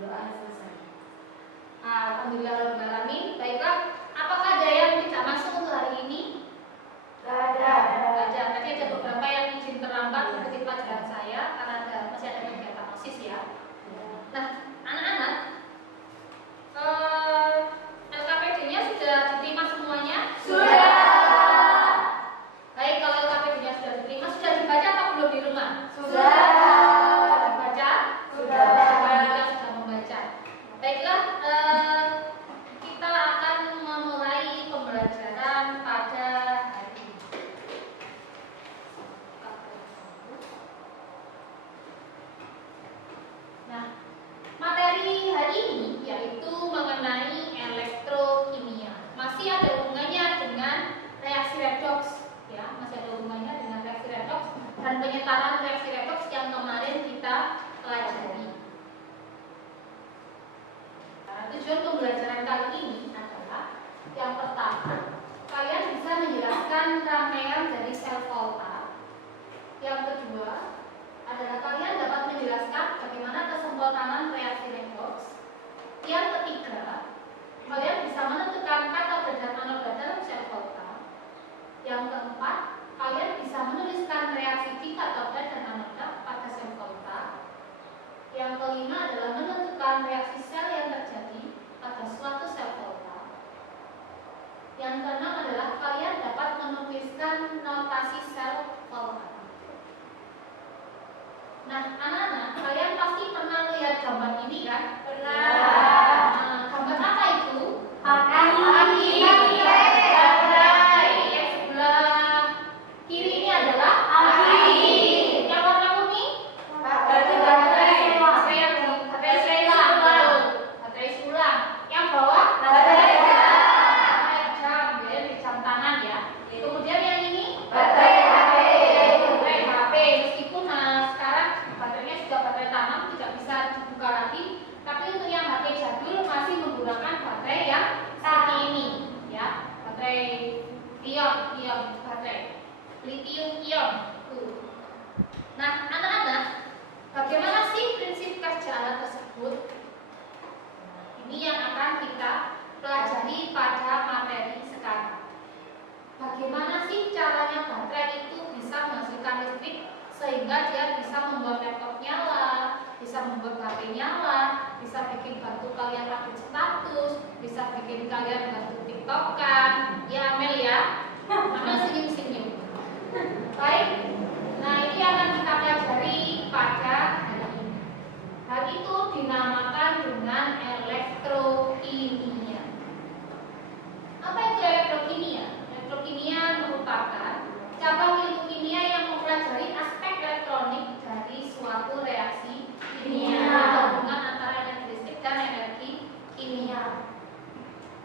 Doa selesai. Alhamdulillahirobbilalamin. Baiklah, apakah ada yang tidak masuk untuk hari ini? Tidak ada. Tadi ada beberapa yang izin terlambat mengikuti pelajaran saya karena masih ada kegiatan OSIS ya. Nah, anak-anak, LKPD-nya sudah diterima semuanya? Sudah. Baik, kalau LKPD-nya sudah diterima, sudah dibaca atau belum di rumah? Sudah. Sudah dibaca? Sudah. Sudah membaca. Baiklah, kita akan memulai pembelajaran pada hari ini. Nah, materi hari ini yaitu mengenai elektrokimia. Masih ada hubungannya dengan reaksi redoks, ya, masih ada hubungannya dengan reaksi redoks dan penyetaraan reaksi redoks yang kemarin kita pelajari. Nah, tujuan pembelajaran kali ini adalah yang pertama, kalian bisa menjelaskan rangkaian dari sel Volta. Yang kedua adalah kalian dapat menjelaskan bagaimana kesemprotanan reaksi redoks. Yang ketiga, kalian bisa menentukan katoda dan anoda dalam sel Volta. Yang keempat, kalian bisa menuliskan reaksi di katoda dan anoda pada sel Volta. Yang kelima adalah menentukan reaksi sel yang terjadi pada suatu sel Volta. Yang keenam adalah kalian dapat menuliskan notasi sel Volta. Nah, anak-anak, kalian pasti pernah lihat gambar ini kan? Pernah. Nah, gambar apa itu? Aki. Baterai. Yang sebelah kiri ini adalah Aki. Yang warna kuning? Baterai. Baterai sulam. Yang bawah? Baterai jam, ya, di jam tangan ya. Kemudian yang ini? Baterai HP. Baterai HP. Meskipun sekarang baterainya sudah baterai tanam, tidak bisa dibuka lagi. Tapi untuk yang HP jadul masih menggunakan baterai yang seperti ini, ya. Baterai ion baterai. Lithium ion. Nah, anak-anak, bagaimana sih prinsip kerja alat tersebut? Ini yang akan kita pelajari pada materi sekarang. Bagaimana sih caranya baterai itu bisa menghasilkan listrik sehingga dia bisa membuat laptop nyala, bisa membuat HP nyala, bisa bikin bantu kalian update status, bisa bikin kalian bantu tiktokan. Ya, Amel ya. Amel senyum-senyum. Baik. Nah, ini akan kita pelajari pada hari ini. Hal itu dinamakan dengan elektrokimia. Apa itu elektrokimia? Elektrokimia merupakan cabang ilmu kimia yang mempelajari aspek elektronik dari suatu reaksi kimia, hubungan antara energi listrik dan energi kimia.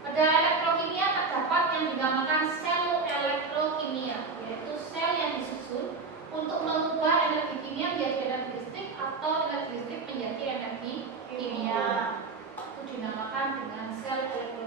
Pada elektrokimia terdapat yang dinamakan sel elektrokimia, yaitu sel yang disusun untuk mengubah energi kimia menjadi energi listrik atau energi listrik menjadi energi kimia. Itu dinamakan dengan sel elektrokimia.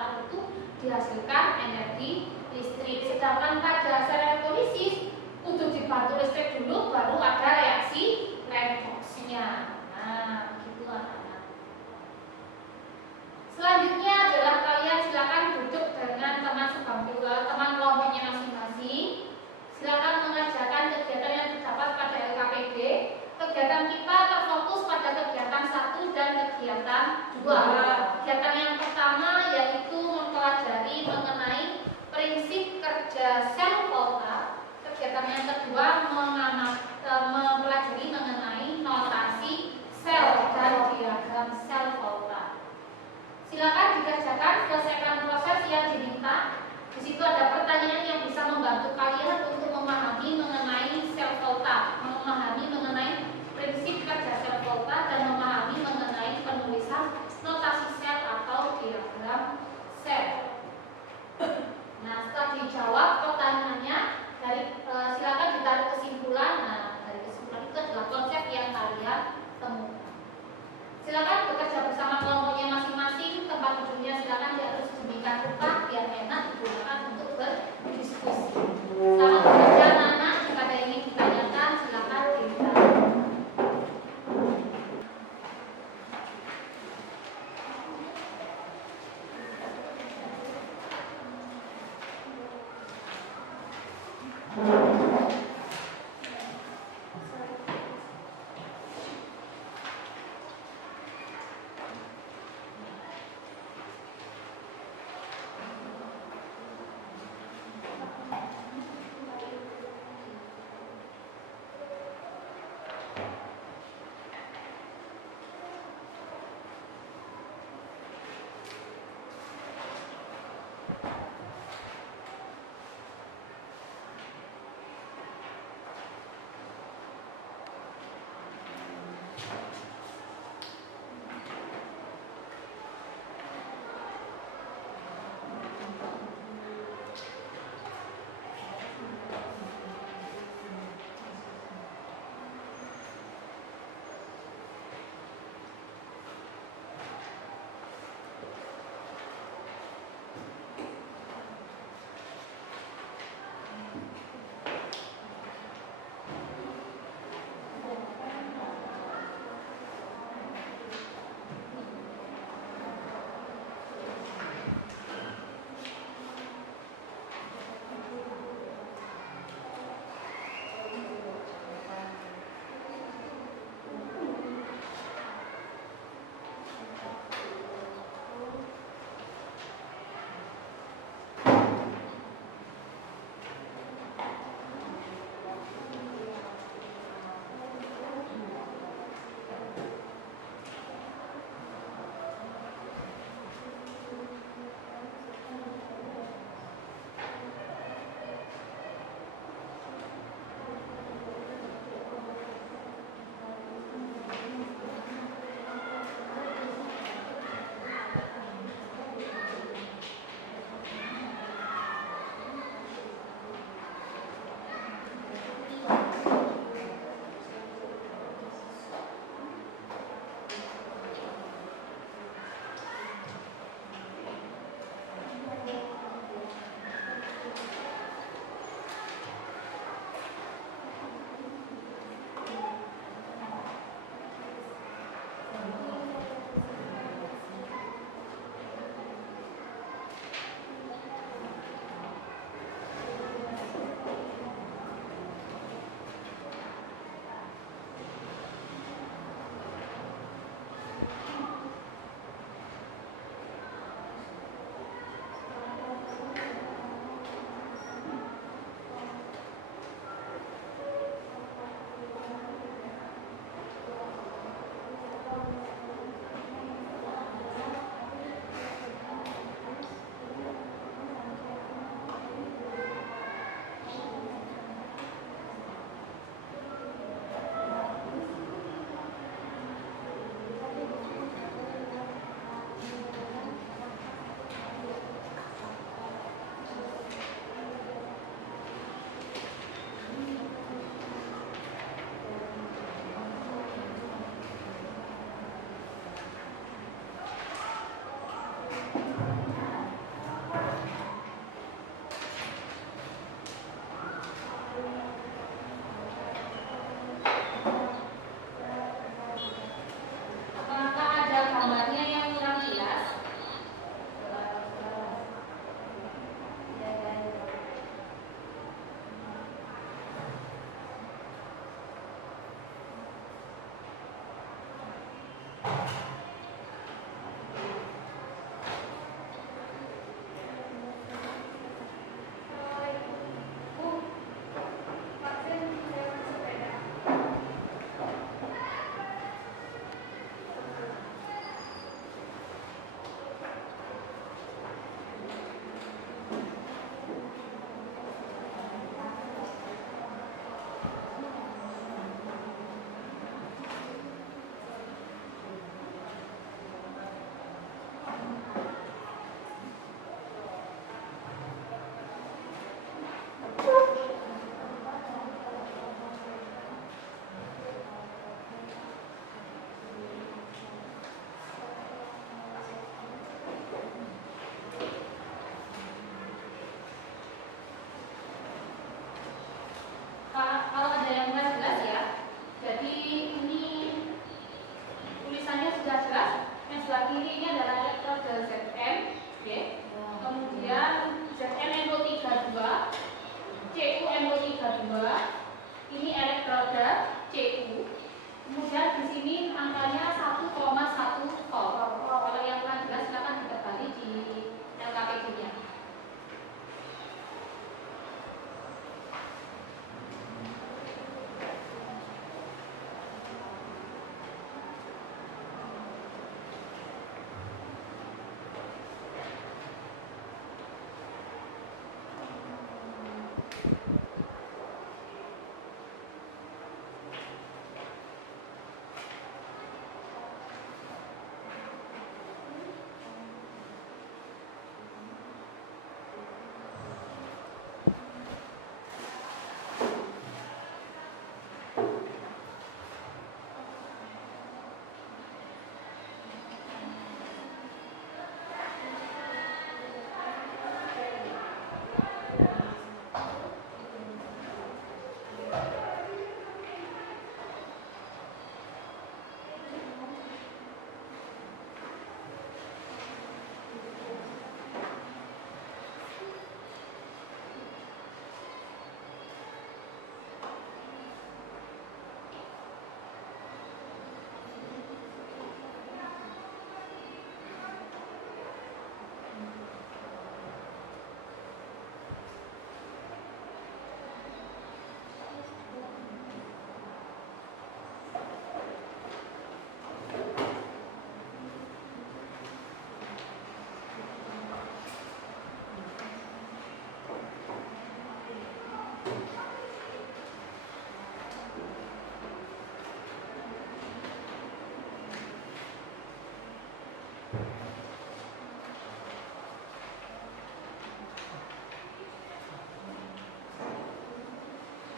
volta itu dihasilkan energi listrik. Sedangkan pada sel elektrolisis kudu dibantu listrik dulu baru ada reaksi redoksnya. Nah, begitu anak-anak. Selanjutnya adalah kalian silakan duduk dengan teman sebangku, teman kelompoknya masing-masing. Silakan mengerjakan kegiatan yang terdapat pada LKPD. Kegiatan kita terfokus pada kegiatan 1 dan kegiatan 2. Kegiatan yang pertama yaitu mempelajari mengenai prinsip kerja sel volta. Kegiatan yang kedua mempelajari mengenai notasi sel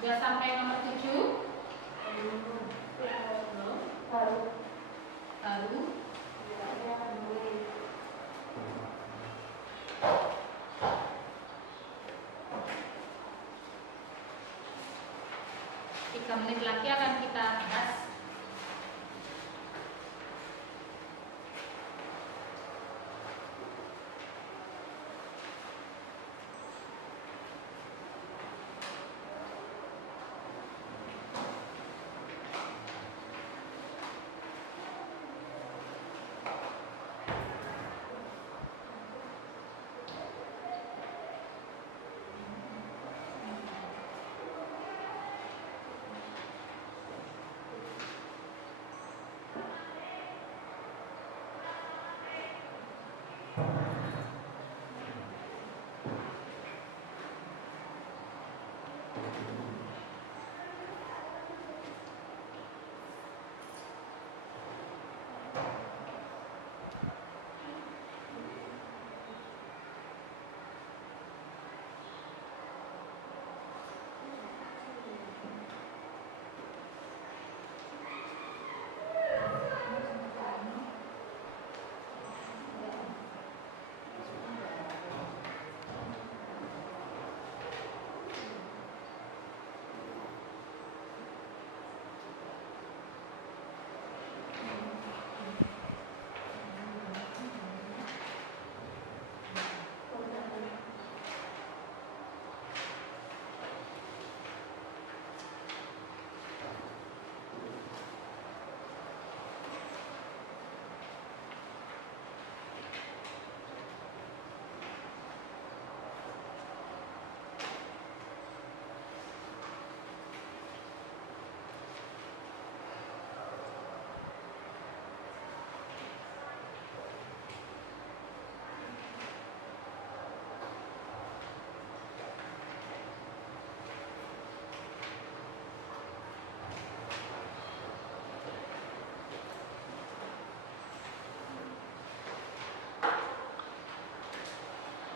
Sudah sampai nomor 7. Baru. Tiga menit lagi akan kita bahas.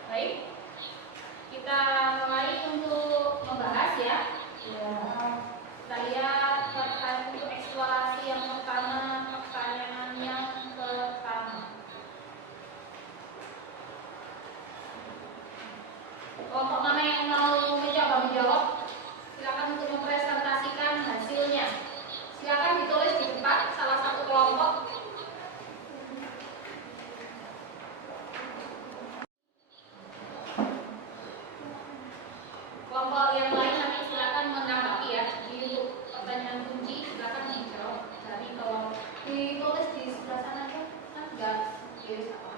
Baik, kita mulai untuk membahas ya. Kita lihat pertanyaan untuk eksplorasi yang pertama, pertanyaan yang pertama. Kelompok mana yang mau mencoba menjawab? Silakan untuk mempresentasikan hasilnya. Silakan ditulis di depan salah satu kelompok. Kelompok yang lain nanti silakan menanggapi ya. Di pertanyaan kunci silakan menjawab dari kelompok. Ditulis di sebelah sana aja kan enggak tulis apa.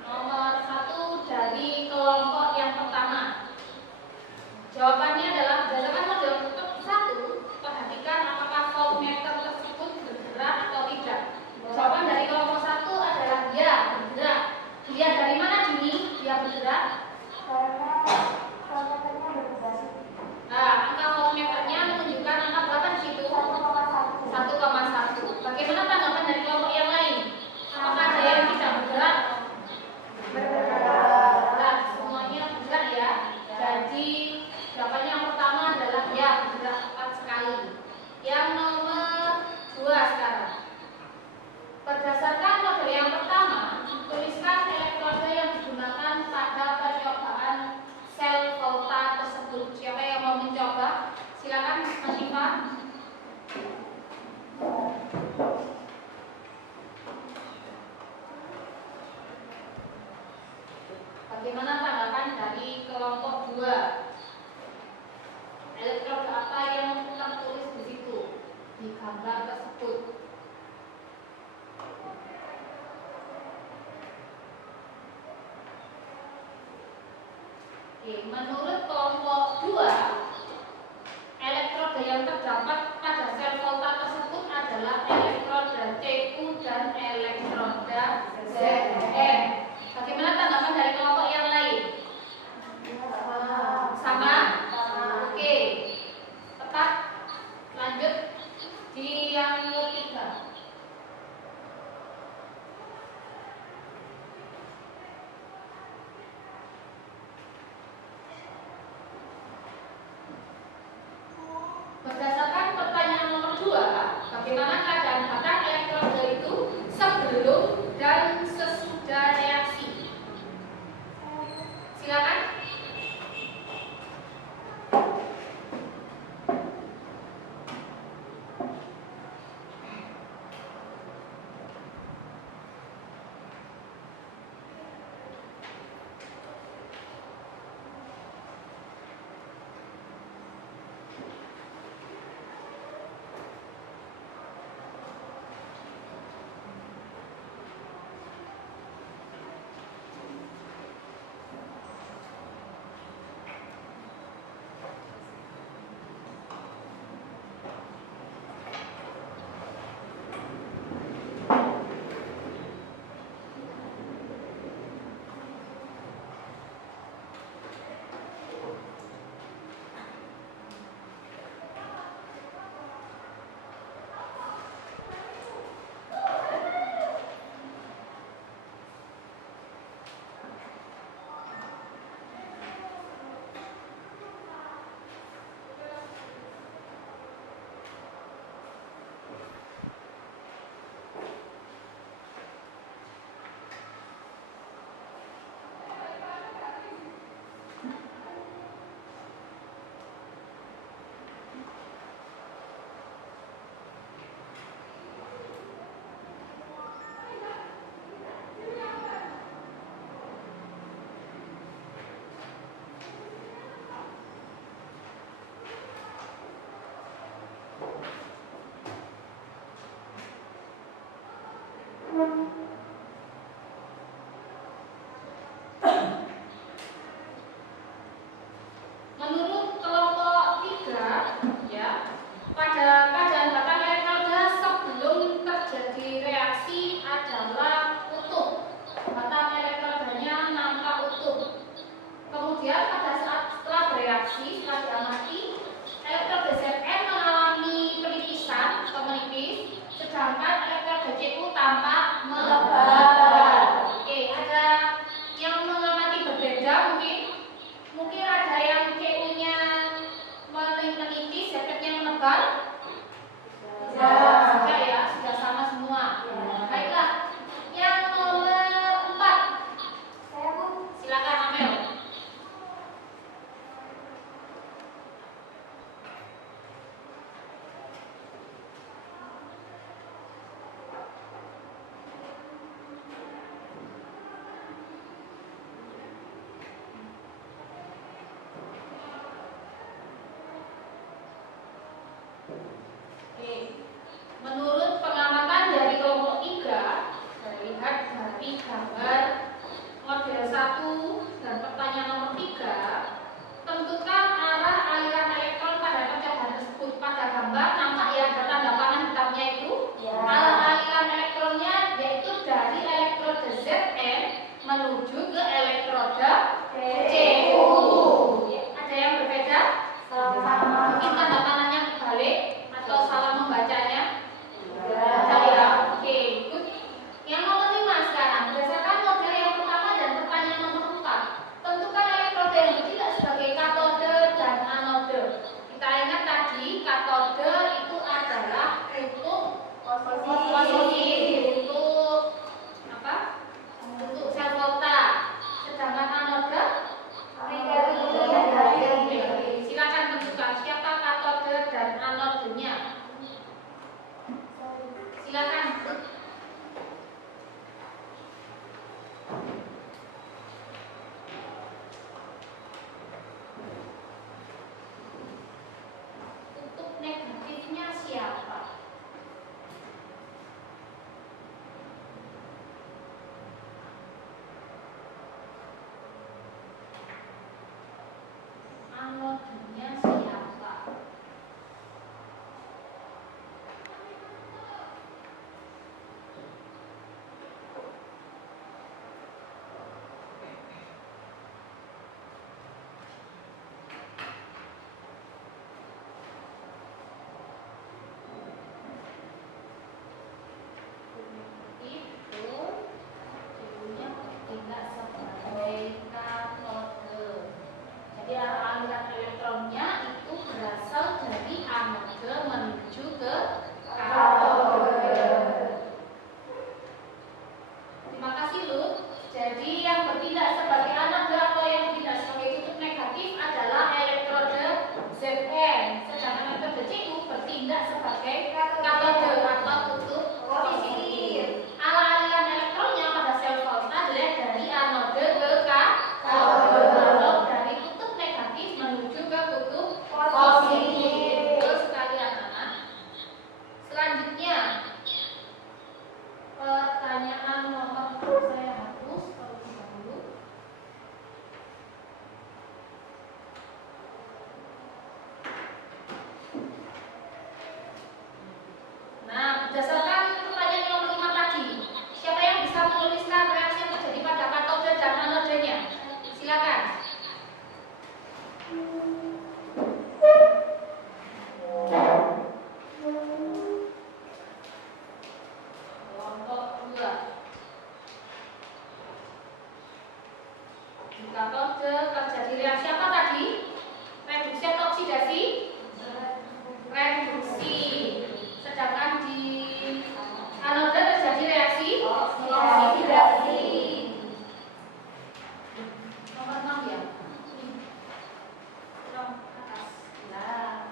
Nomor 1 dari kelompok yang pertama. Jawabannya adalah B. gambar tersebut. Oke, menurut kelompok 2, elektroda yang terdapat pada sel volta tersebut adalah elektroda Cu dan elektroda Zn. Bagaimana tanggapan dari kelompok yang lain? Sama? Oke, tepat. Lanjut di yang ketiga. Berdasarkan pertanyaan nomor 2, bagaimana keadaan batang elektroda itu sebelum dan sesudah reaksi? Silakan. Menurut kelompok 3, ya, pada keadaan batang elektroda sebelum terjadi reaksi adalah utuh. Batang elektrodanya nampak utuh. Kemudian pada saat setelah bereaksi, setelah diamati, elektroda Zn mengalami penipisan atau menipis, sedangkan elektroda Cu tampak membara. Oke, ada yang mengamati berbeda mungkin? Mungkin ada yang Cu-nya menipis, Zn-nya menebal? Sudah ya, sudah sama semua. Baiklah, yang nomor 4. Saya Bu. Silakan Amel. Kelompok 2. Di katode terjadi reaksi apa tadi? Reduksi atau oksidasi? Reduksi. Sedangkan di anode terjadi reaksi Oksidasi. nomor 6 ya. Nomor atas. Nah.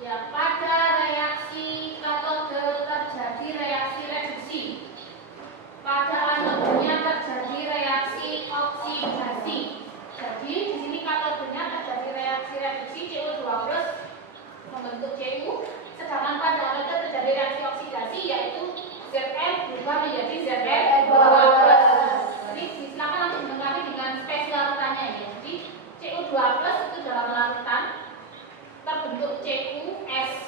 Ya, pada reaksi katode terjadi reaksi reduksi. Pada anodenya terjadi reaksi oksidasi. Jadi di sini katodenya terjadi reaksi reduksi CO2+ membentuk Cu, sedangkan pada anode terjadi reaksi oksidasi yaitu Zn berubah menjadi Zn2+. Jadi silakan langsung dilengkapi dengan spesial larutannya ya. Jadi CO2+ itu dalam larutan terbentuk CuSO.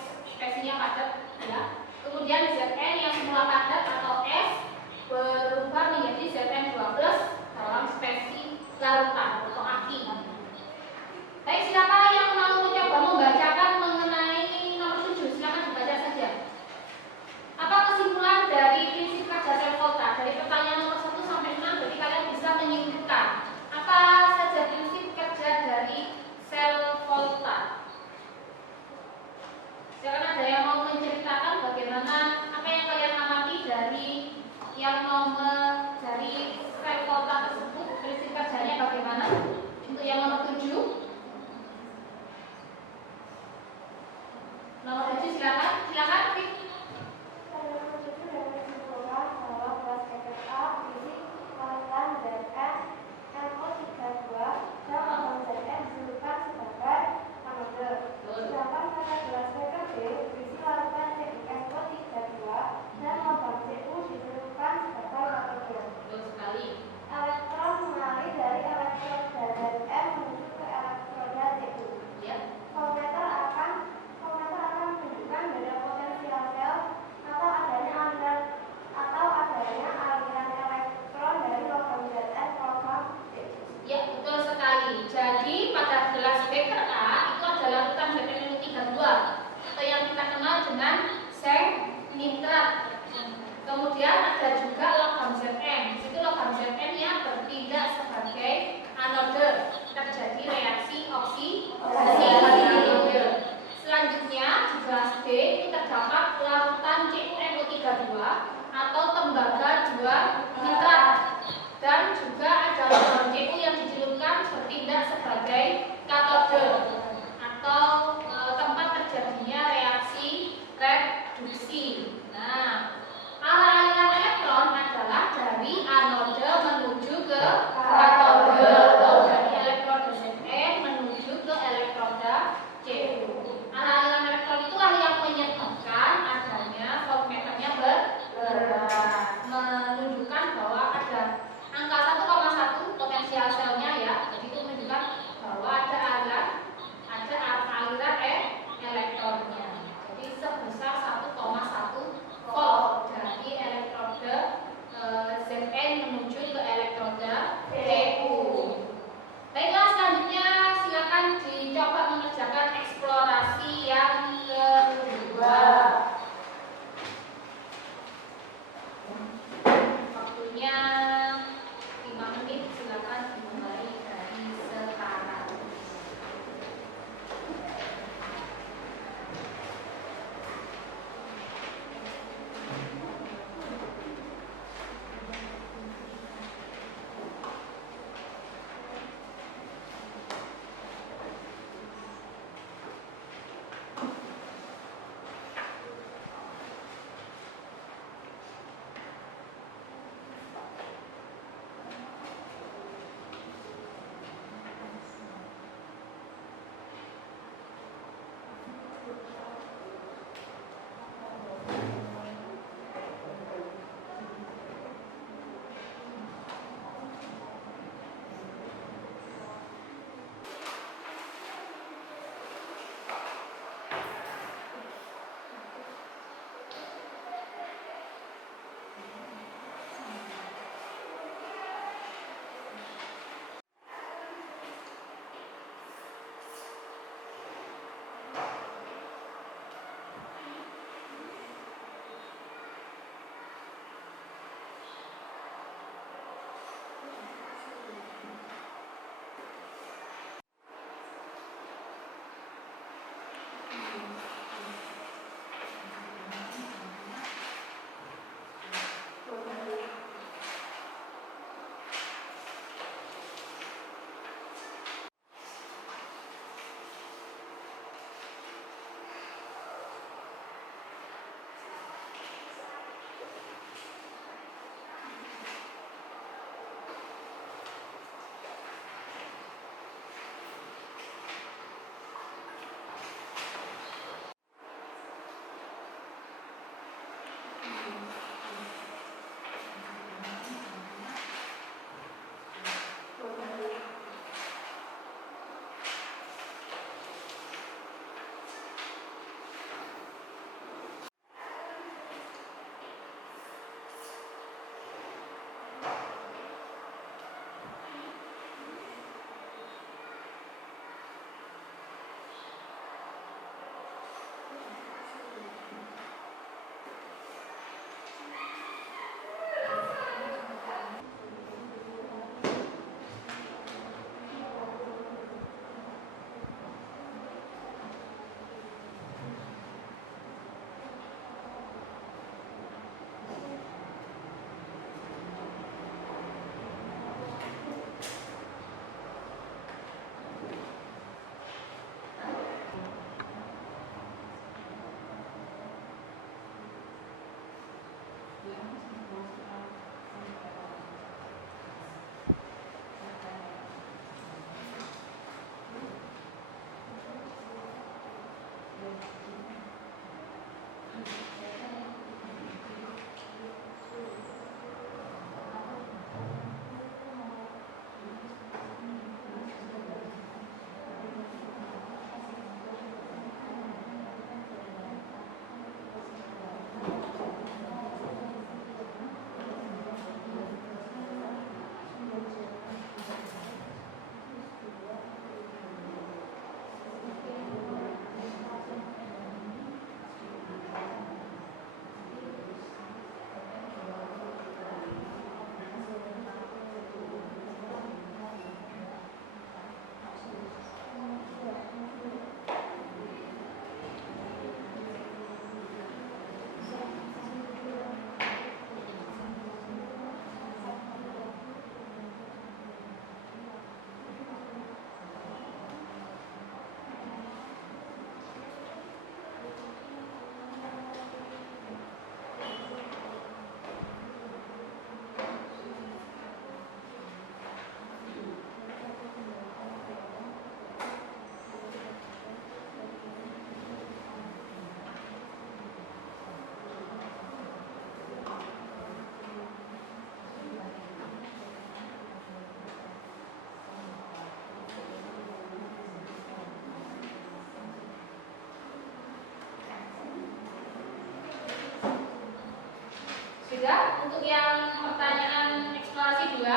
Sudah untuk yang pertanyaan eksplorasi 2?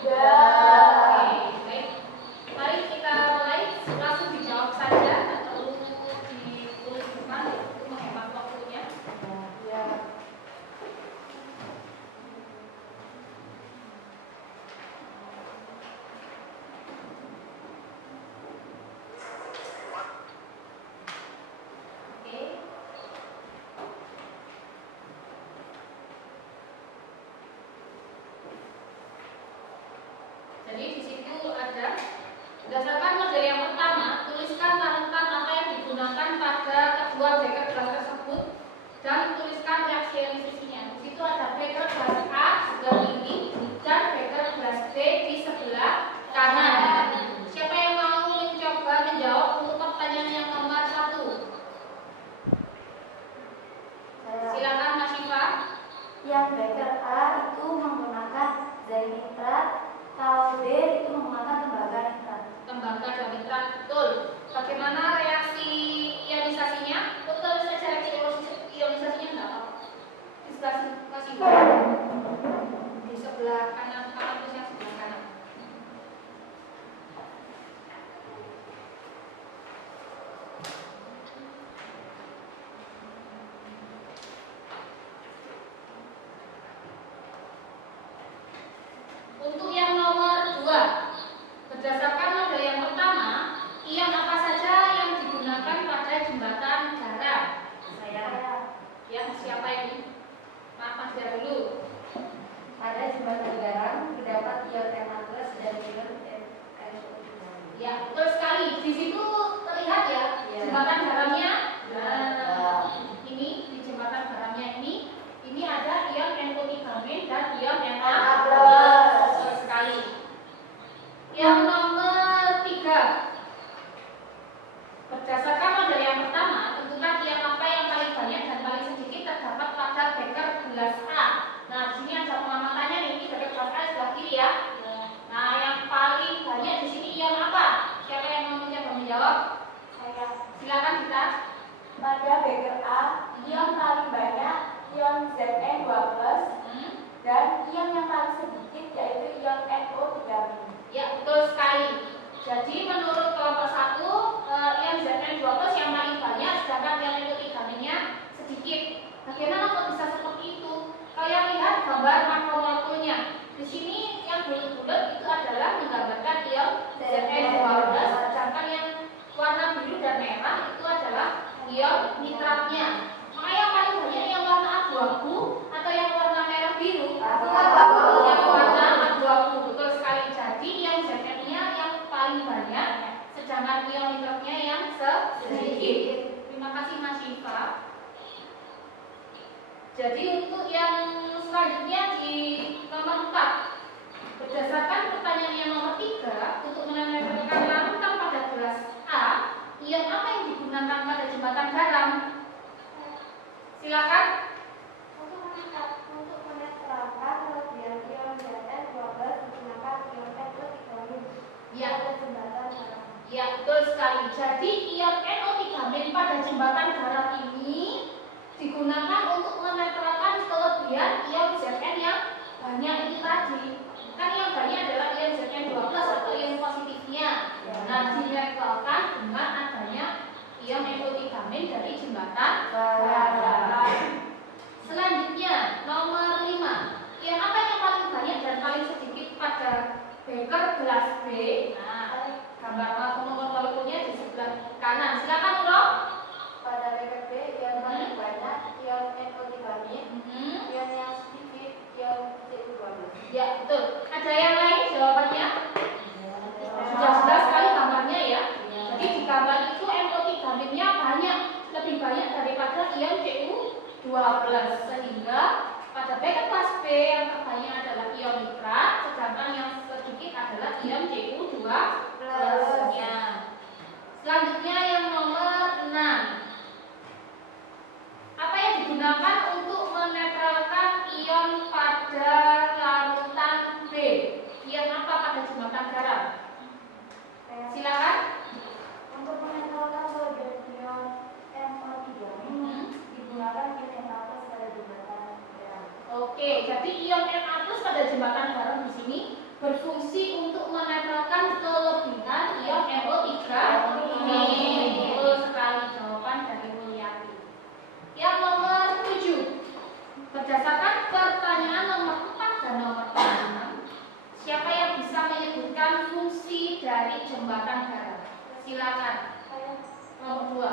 Sudah. Oke, baik. Mari kita mulai, langsung dijawab saja atau ditulis depan untuk menghemat waktunya. Ya. Oke. Jadi di situ ada berdasarkan model yang pertama, tuliskan panutan apa yang digunakan pada kedua beker gelas tersebut dan tuliskan reaksi-reaksinya. Di situ ada beker gelas A sebelah kiri dan beker gelas B di sebelah kanan. Siapa yang mau mencoba menjawab untuk pertanyaan yang nomor 1? Silakan Mas Syifa. Yang beker A itu menggunakan zat nitrat, kalau B itu menggunakan tembaga nitrat. Tembaga dan nitrat, betul. Bagaimana reaksi ionisasinya? Betul saja reaksi ionisasinya enggak apa? Di sebelah Mas Syifa. Di sebelah kanan, terusnya sebelah kanan. Untuk yang nomor 2, berdasarkan model yang pertama, ion apa saja yang digunakan pada jembatan garam? Saya. Ya, siapa ini? Mas Dia dulu. Pada jembatan garam terdapat ion Na+ dan ion NO3. Ya, betul sekali. Di situ terlihat ya, Ya. jembatan garamnya. Ya. Ini di jembatan garamnya ini ada ion NO3- dan ion Na+. Betul sekali. Yang nomor 3, berdasarkan model yang pertama, tentukan ion apa yang paling banyak dan paling sedikit terdapat pada beker gelas A. Nah, di sini ada pengamatannya nih, ini beker gelas A sebelah kiri ya. Nah, yang paling banyak di sini ion apa? Siapa yang mau mencoba menjawab? Saya. Silakan kita. Pada beker A, ion paling banyak ion Zn2+, dan ion yang paling sedikit yaitu ion NO3-. Ya, betul sekali. Jadi menurut kelompok 1, ion Zn2+ yang paling banyak, sedangkan ion NO3-nya sedikit. Bagaimana kok bisa seperti itu? Kalian lihat gambar makromolekulnya. Di sini yang bulat-bulat itu adalah menggambarkan ion Zn2+, sedangkan yang warna biru dan merah itu adalah ion nitratnya. Maka yang paling banyak yang warna abu-abu atau yang warna merah biru? Yang warna abu-abu, betul sekali. Jadi ion Zn-nya yang paling banyak, sedangkan ion nitratnya yang sedikit. Terima kasih Mas Syifa. Jadi untuk yang selanjutnya di nomor 4, berdasarkan pertanyaan yang nomor 3, untuk menempelkan larutan pada gelas A, ion apa yang digunakan pada jembatan garam? Silakan. Untuk menetralkan kelebihan ion Zn12 menggunakan ion NO3- Ya. pada jembatan garam. Ya, betul sekali. Jadi ion NO3- pada jembatan garam ini digunakan untuk menetralkan kelebihan ion Zn yang banyak itu tadi. Kan yang banyak adalah ion Zn2+ atau ion positifnya. Nah, dinetralkan dengan adanya ion NO3- dari jembatan garam. Selanjutnya, nomor 5. Ion apa yang paling banyak dan paling sedikit pada beker gelas B? Nah, gambar nomor molekulnya di sebelah kanan. Silakan, Bro. Pada beker B ion paling banyak ion NO3- ion yang sedikit ion Cu12. Ya, betul. Ada yang lain jawabannya? Sudah jelas sekali gambarnya ya. Jadi di gambar itu NO3-nya banyak, lebih banyak daripada ion Cu12, sehingga pada beker kelas B yang terbanyak adalah ion nitrat, sedangkan yang sedikit adalah ion Cu2+-nya. Selanjutnya yang nomor 6. Apa yang digunakan untuk menetralkan ion pada larutan B? Ion apa pada jembatan garam? Silakan. Untuk menetralkan kelebihan ion NO3- digunakan ion Na+ pada jembatan garam. Oke, jadi ion Na+ pada jembatan garam di sini berfungsi untuk menetralkan kelebihan ion NO3 ini. Betul sekali jawaban dari Mulyati. Yang nomor 7. Berdasarkan pertanyaan nomor 4 dan nomor 6, siapa yang bisa menyebutkan fungsi dari jembatan garam? Silakan. Nomor 2.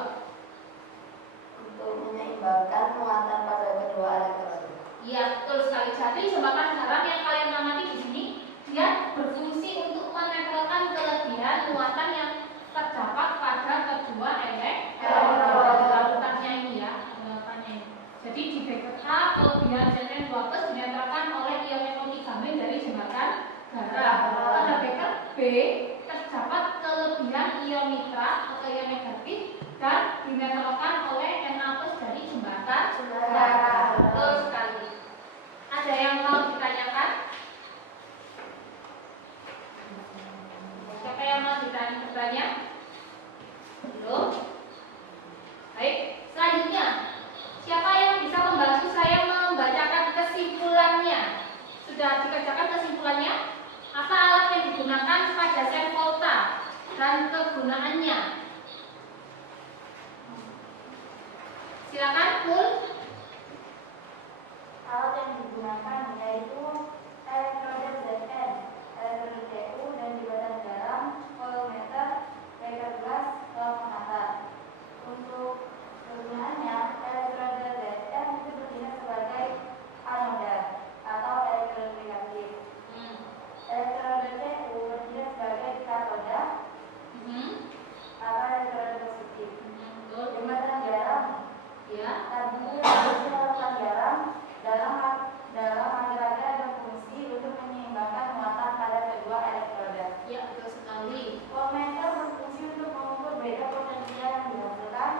Untuk menyeimbangkan muatan pada kedua elektron. Iya, betul sekali. Jadi jembatan garam yang kalian amati di sini, dia berfungsi untuk menetralkan kelebihan muatan yang terdapat pada kedua elektron larutannya ini ya, larutannya ini. Jadi di beker A kelebihan Zn2+ dinetralkan oleh ion NO3- dari jembatan garam. Pada beker B terdapat kelebihan ion nitrat atau ion negatif dan dinetralkan oleh Na+ dari jembatan garam. Betul sekali. Ada yang mau ditanyakan? Siapa yang mau bertanya? Belum? Baik, selanjutnya siapa yang bisa membantu saya membacakan kesimpulannya? Sudah dikerjakan kesimpulannya? Apa alat yang digunakan pada sel volta dan kegunaannya? Silakan, Pul. Alat yang digunakan yaitu elektroda Zn, elektroda Cu, dan jembatan garam, voltmeter, beker gelas, pengantar. Untuk kegunaannya, elektroda Zn itu berfungsi sebagai anoda atau elektroda negatif. Elektroda Cu berfungsi sebagai katoda atau elektroda positif. Jembatan garam tadi larutan garam dalam akhir-akhir ada fungsi untuk menyeimbangkan muatan pada kedua elektroda. Ya, betul sekali. Voltmeter berfungsi untuk mengukur beda potensial yang dihasilkan.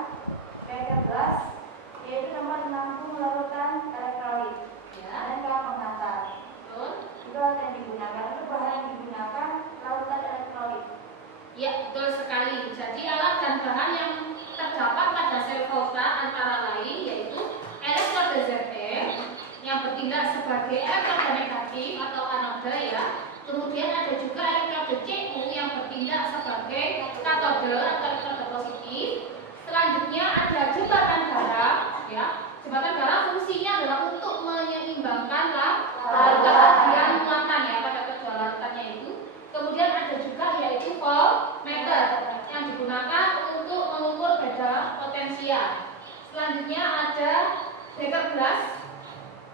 Beker gelas yaitu tempat menampung larutan elektrolit. Dan pengantar. Betul. Itu alat yang digunakan. Itu bahan yang digunakan larutan elektrolit. Ya, betul sekali. Jadi alat dan bahan yang terdapat pada sel volta antara lain yaitu elektroda Zn yang bertindak sebagai elektroda negatif atau anoda ya. Kemudian ada juga elektroda Cu yang bertindak sebagai katoda atau elektroda positif. Selanjutnya ada jembatan garam ya. Jembatan garam fungsinya adalah untuk menyeimbangkan kelebihan muatan ya pada kedua larutannya itu. Kemudian ada juga yaitu voltmeter yang digunakan untuk mengukur beda potensial. Selanjutnya ada beker gelas.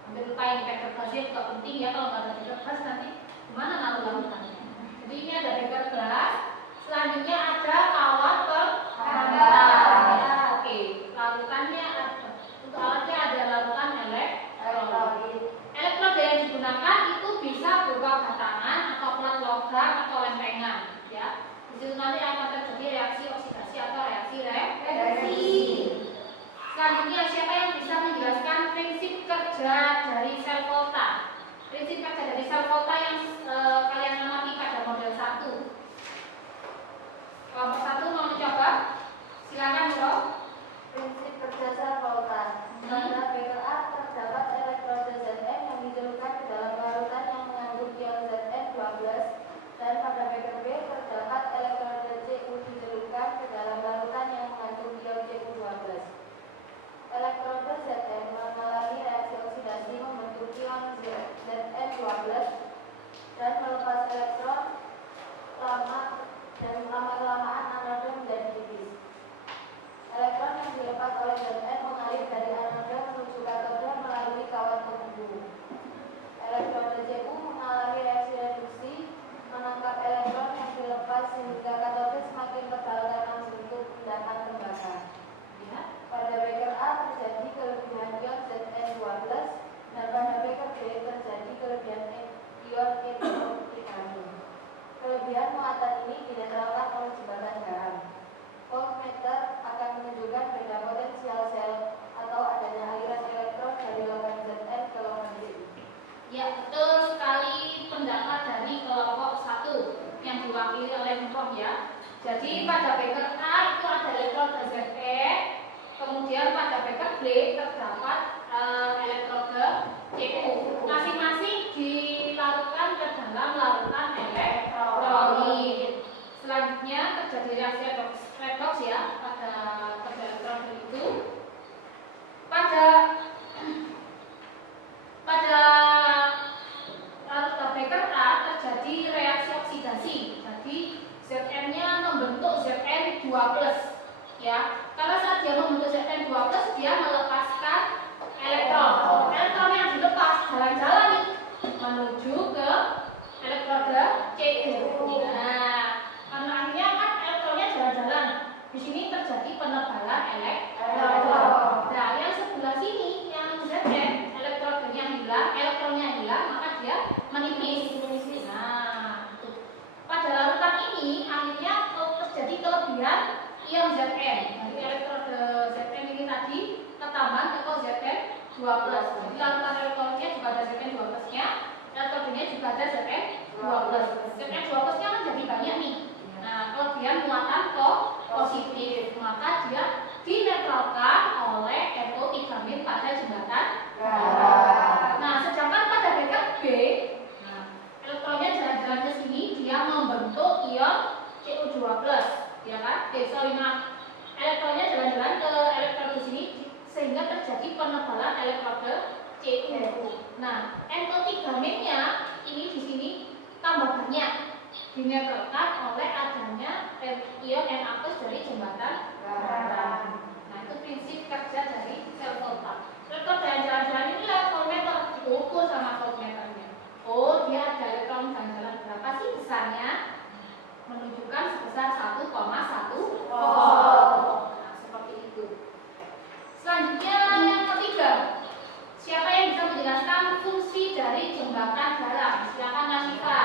Hampir lupa ini beker gelasnya juga penting ya, kalau nggak ada beker gelas nanti gimana naruh larutannya. Jadi ini ada beker gelas. Selanjutnya ada kawat pengantar. Oke, larutannya ada. Untuk alatnya ada larutan ini dinetralkan oleh jembatan garam. Voltmeter akan menunjukkan beda potensial sel atau adanya aliran elektron dari logam Zn ke logam Zi. Ya, betul sekali pendapat dari kelompok 1 yang diwakili oleh Nuh ya. Jadi pada beker A itu ada elektroda Ze, kemudian pada beker B terdapat elektroda Cu. Masing-masing dilarutkan ke dalam larutan elektrolit. Selanjutnya terjadi reaksi redoks ya pada elektroda itu. Pada beker A terjadi reaksi oksidasi. Jadi Zn-nya membentuk Zn2+, ya. Karena saat dia membentuk Zn2+, dia melepaskan elektron. Elektron yang dilepas jalan-jalan nih menuju ke elektroda Cu. Nah, karena akhirnya kan elektronnya jalan-jalan. Di sini terjadi penebalan elektron. Nah, yang sebelah sini yang Zn elektronnya hilang, maka dia menipis. Nah, itu. Pada larutan ini akhirnya terjadi kelebihan ion Zn. Dari elektroda Zn ini tadi ketambahan ke Zn2+. Jadi larutan elektronnya juga ada Zn2+-nya, elektrodanya juga ada Zn2+. Zn2+-nya kan jadi banyak nih. Nah, kelebihan muatan positif, maka dia dinetralkan oleh NO3- pada jembatan garam. Nah, sedangkan pada beker B, elektronnya jalan-jalan ke sini, dia membentuk ion Cu2+, ya kan? Elektronnya jalan-jalan ke elektroda sini sehingga terjadi penebalan elektroda Cu. Nah, NO3-nya ini di sini tambah banyak, dinetralkan oleh adanya ion Na+ dari jembatan garam. Nah, itu prinsip kerja dari sel volta. Elektroda yang jalan-jalan ini lewat voltmeter, diukur sama voltmeternya. Oh, dia ada elektron jalan-jalan berapa sih besarnya? Menunjukkan sebesar 1,1 volt. Nah, seperti itu. Selanjutnya yang ketiga, siapa yang bisa menjelaskan fungsi dari jembatan garam? Silakan Nasyifa.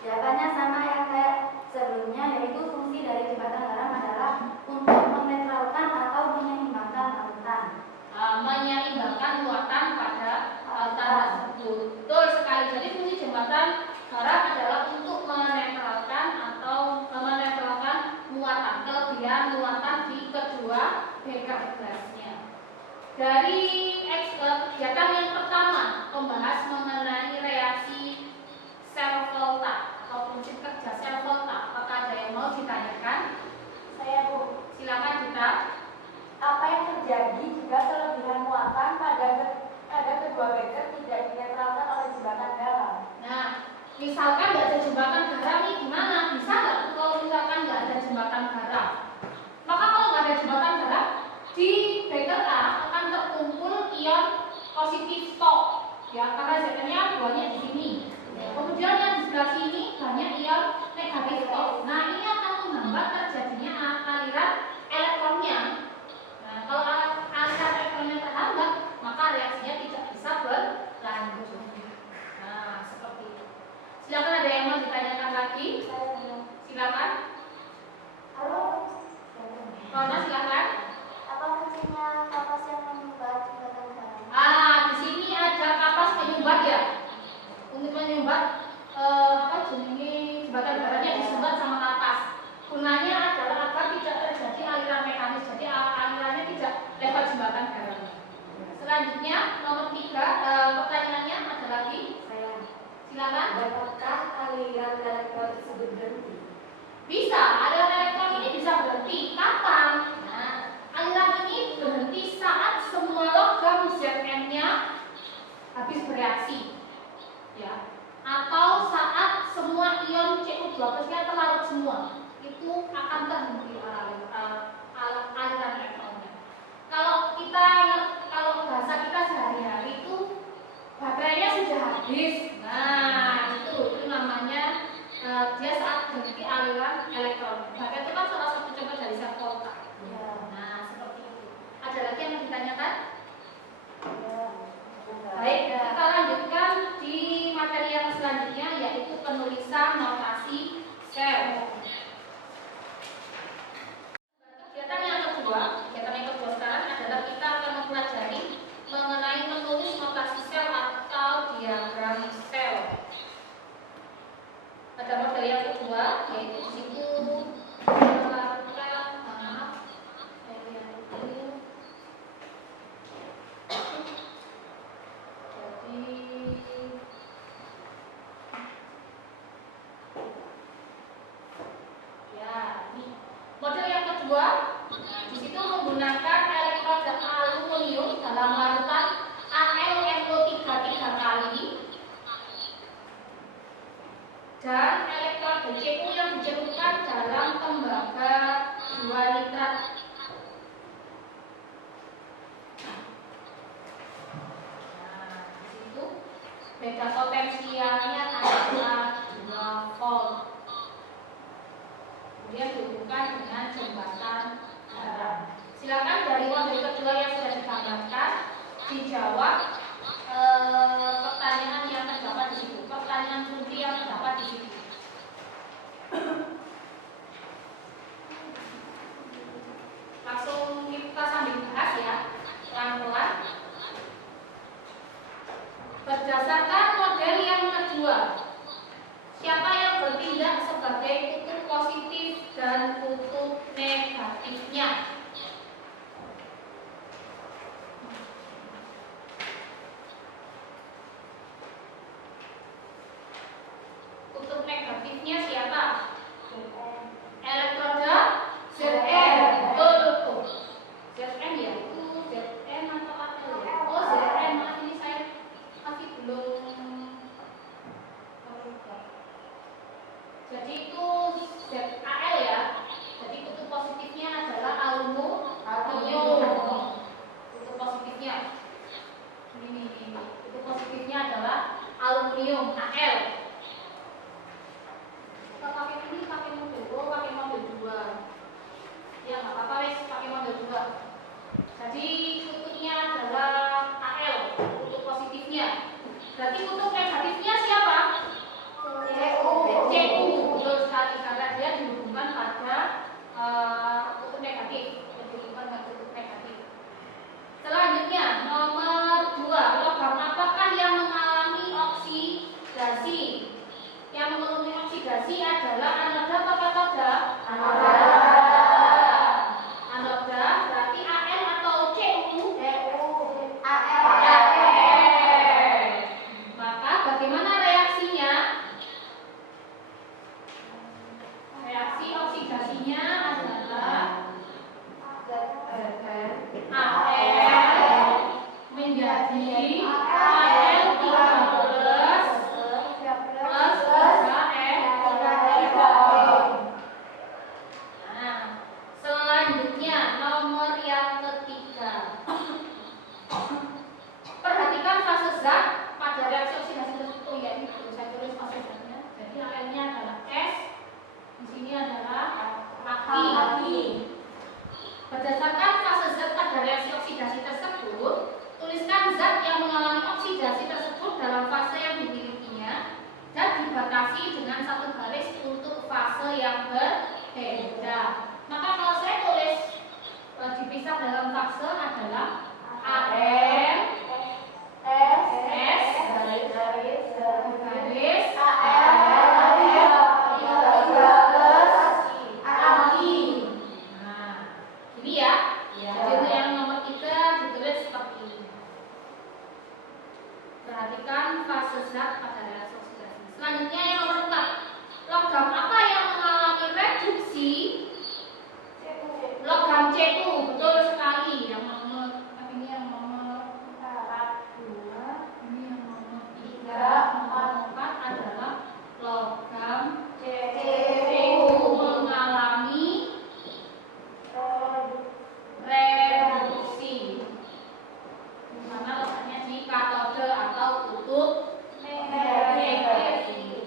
Jawabannya sama yang kayak sebelumnya, yaitu fungsi dari jembatan garam adalah untuk menetralkan atau menyeimbangkan larutan. Menyeimbangkan muatan pada larutan tersebut. Betul sekali. Jadi fungsi jembatan garam adalah untuk menetralkan atau menetralkan muatan, kelebihan muatan di kedua beker gelasnya. Dari kegiatan yang pertama membahas mengenai reaksi sel volta atau prinsip kerja sel volta. Apakah ada yang mau ditanyakan? Saya Bu, Silakan kita. apa yang terjadi jika kelebihan muatan pada kedua beker tidak dinetralkan oleh jembatan garam? Nah, misalkan nggak ada jembatan garam nih gimana? Bisa nggak kalau misalkan nggak ada jembatan garam? Maka kalau nggak ada jembatan garam, di beker A akan terkumpul ion positif stok, ya karena Zn-nya banyak di sini. Kemudian yang di sebelah sini banyak ion negatif stok. Nah, ini akan menghambat terjadinya aliran elektronnya. Nah, kalau aliran elektronnya terhambat, maka reaksinya tidak bisa berlanjut. Nah, seperti itu. Silakan, ada yang mau ditanyakan lagi? Silakan. Halo. Rona, silakan. Apa fungsinya kapas yang menyumbat jembatan garam? Di sini ada kapas penyumbat ya. Untuk menyumbat jembatan garamnya disumbat sama kapas. Gunanya adalah agar tidak terjadi aliran mekanis. Jadi alirannya tidak lewat jembatan garam. Selanjutnya nomor 3, pertanyaannya ada lagi? Silakan. Dapatkah aliran elektron tersebut berhenti? Bisa, aliran elektron ini bisa berhenti. Kapan? Nah, aliran ini berhenti saat semua logam Zn-nya habis bereaksi, ya. Atau saat semua ion Cu2+-nya terlarut semua, itu akan terhenti aliran elektronnya. Kalau bahasa kita sehari-hari itu baterainya sudah habis. Nah, itu namanya dia saat berhenti aliran elektron. Baterai itu kan salah satu contoh dari sel volta. Nah, seperti itu. Ada lagi yang ditanyakan? Baik, kita lanjutkan di materi yang selanjutnya, yaitu penulisan notasi sel. dan elektroda Cu yang dicelupkan dalam tembaga 2 nitrat. Nah, di situ beda potensialnya adalah 2 volt. Kemudian dihubungkan dengan jembatan garam. Silakan dari model kedua yang sudah digambarkan dijawab pertanyaan yang terdapat di situ, pertanyaan kunci yang terdapat di situ. Langsung kita sambil bahas ya, pelan-pelan. Berdasarkan model yang kedua, siapa yang bertindak sebagai kutub positif dan kutub negatifnya? Kutub negatifnya siapa? Elektroda Zn. Betul tuh. Zn ya? Itu Zn atau Al ya? Oh Zn, maaf ini saya masih belum terbuka. Jadi itu ZAL ya. Jadi kutub positifnya adalah aluminium. Kutub positifnya. Ini. Kutub positifnya adalah aluminium Al. Kita pakai ini, pakai model pakai model 2. Ya nggak apa-apa wes, pakai model 2. Jadi kutubnya adalah Al, kutub positifnya. Berarti kutub negatifnya siapa? Cu, betul sekali karena dia dihubungkan pada kutub negatif, dihubungkan pada kutub negatif. Selanjutnya nomor 2, logam apakah yang mengalami oksidasi? Yang mengalami oksidasi adalah anoda atau katoda? Anoda berarti Al atau Cu? Al. Maka bagaimana reaksinya? Reaksi oksidasinya adalah Al menjadi Al 13 plus 3N. Nah, selanjutnya nomor yang ketiga. Perhatikan fase zat pada reaksi oksidasi tersebut. Oh ya, ini perlu saya tulis fase zatnya. Jadi Al-nya adalah S. Di sini adalah Aq. Berdasarkan fase zat pada reaksi oksidasi tersebut, tuliskan zat yang mengalami oksidasi tersebut dalam fase yang dimilikinya dan dibatasi dengan satu garis untuk fase yang berbeda. Maka kalau saya tulis dipisah dalam fase adalah Am, S, garis, Aqi. Nah, ini ya. Jadi untuk yang nomor 3 ditulis seperti ini. Perhatikan fase zat pada reaksi oksidasi. Selanjutnya yang nomor 4. Logam apa yang mengalami reduksi? Logam Cu, betul sekali. Yang nomor ini yang nomor 2, ini yang nomor 3, nomor 4 adalah logam Cu mengalami reduksi. Dimana letaknya di katode atau kutub negatif.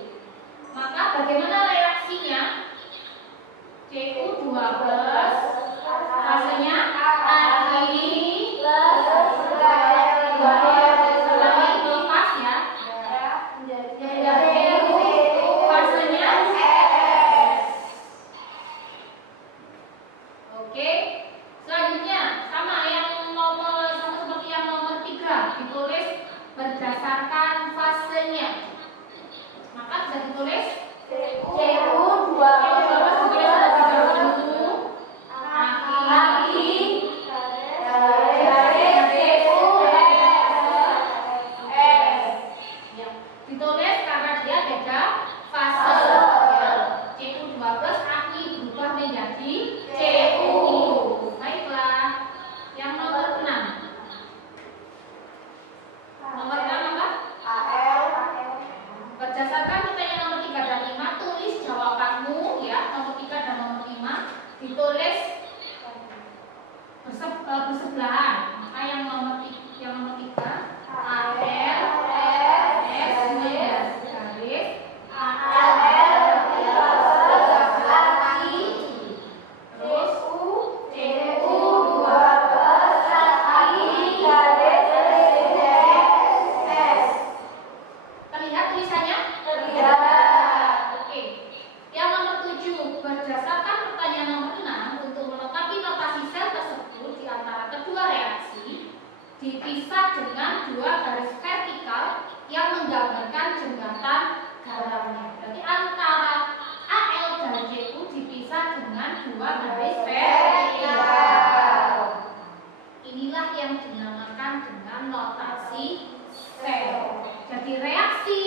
Jadi reaksi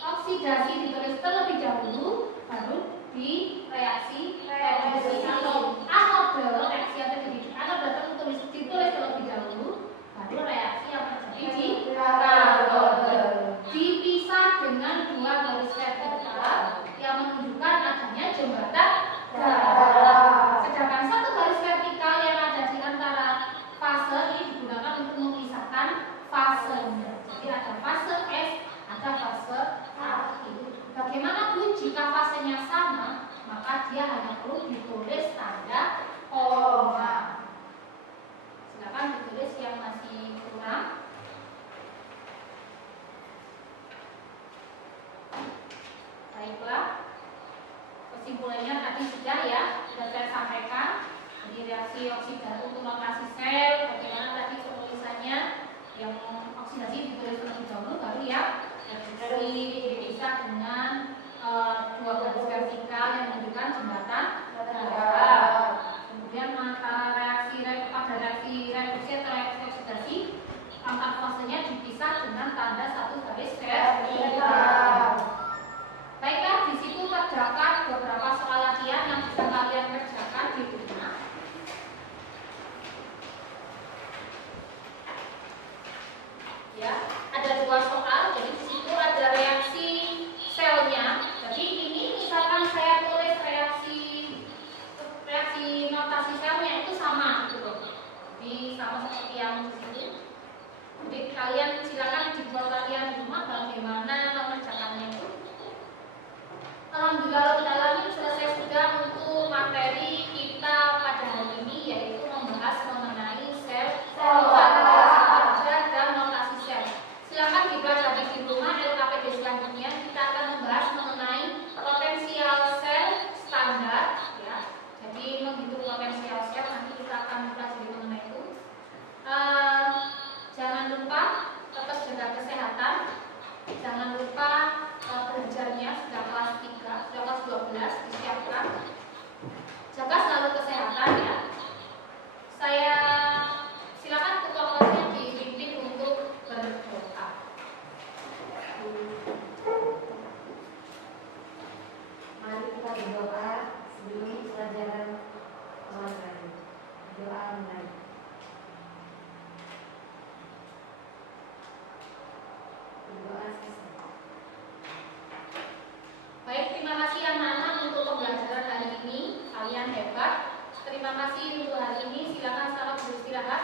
oksidasi ditulis terlebih dahulu, baru di reaksi reduksi atau anode. Reaksi yang terjadi di anode ditulis terlebih dahulu, baru reaksi yang terjadi di katode. Dipisah dengan dua garis vertikal yang menunjukkan adanya jembatan darah. Sedangkan satu garis vertikal yang ada di antara fase ini digunakan untuk memisahkan fasenya. Jadi ada fase S, ada fase akhir. Bagaimana Bu jika fasenya sama, maka dia hanya perlu ditulis tanda koma. Silakan ditulis yang masih kurang. Baiklah, kesimpulannya tadi sudah ya, sudah saya sampaikan. Jadi reaksi oksidasi untuk notasi sel, bagaimana tadi penulisannya, yang oksidasi ditulis terlebih dahulu, baru ya reduksi dipisah dengan dua garis vertikal yang menunjukkan jembatan darah. Kemudian maka pada reaksi reduksi atau reaksi oksidasi, angka fasenya dipisah dengan tanda satu garis vertikal. Baiklah, di situ terdapat beberapa soal latihan yang bisa kalian kerjakan di rumah. Ya, ada dua soal. Jadi di situ ada reaksi selnya. Jadi ini misalkan saya tulis reaksi notasi selnya itu sama gitu. Jadi sama seperti yang di sini. Jadi kalian silakan dibuat latihan di rumah bagaimana mengerjakannya itu. Alhamdulillah selesai sudah untuk materi kita pada hari ini, yaitu membahas mengenai sel dan notasi sel. Silakan dipelajari di rumah. LKPD selanjutnya kita akan membahas mengenai potensial sel standar ya. Jadi menghitung potensial sel nanti kita akan pelajari mengenai itu. Jangan lupa tetap jaga kesehatan. Jangan lupa belajarnya sudah kelas 3, sudah kelas 12 disiapkan. Jaga selalu kesehatan ya. Saya silakan ketua kelasnya dipimpin untuk berdoa. Mari kita berdoa sebelum pelajaran olahraga. Doa mulai. Berdoa selesai. Baik, terima kasih anak-anak untuk pembelajaran hari ini. Kalian hebat. Terima kasih untuk hari ini. Silakan selamat beristirahat.